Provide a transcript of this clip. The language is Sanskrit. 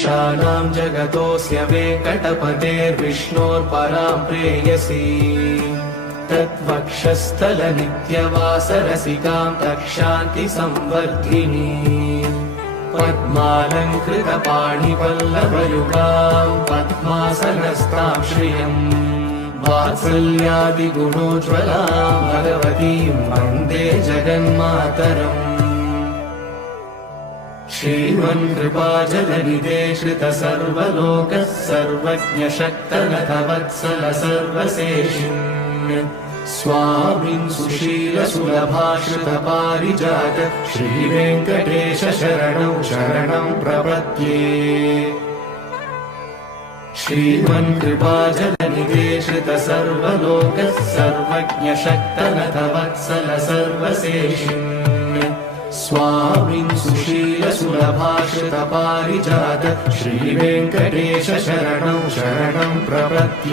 ईशानां जगतोऽस्य वेङ्कटपतेर्विष्णोर्परां प्रेयसी तत्वक्षस्थलनित्यवासरसिकां तक्षान्तिसंवर्धिनी पद्मालङ्कृतपाणिपल्लवयुगां पद्मासनस्तां श्रियम् वात्सल्यादिगुणोज्ज्वलां भगवतीं वन्दे जगन्मातरम् श्रीमन्कृपाजलनिधे श्रितसर्वलोकः सर्वज्ञशक्तनतवत्सल सर्वशेषिन् स्वामिन् सुशीलसुलभाश्रितपारिजात श्रीवेङ्कटेश शरणं शरणं प्रपद्ये श्रीमन्कृपाजलनिधे श्रितसर्वलोकः सर्वज्ञशक्तनतवत्सल सर्वशेषिन् स्वामिन् सुशीलसुलभाश्रितपारिजात श्रीवेङ्कटेश शरणं शरणं प्रपद्ये।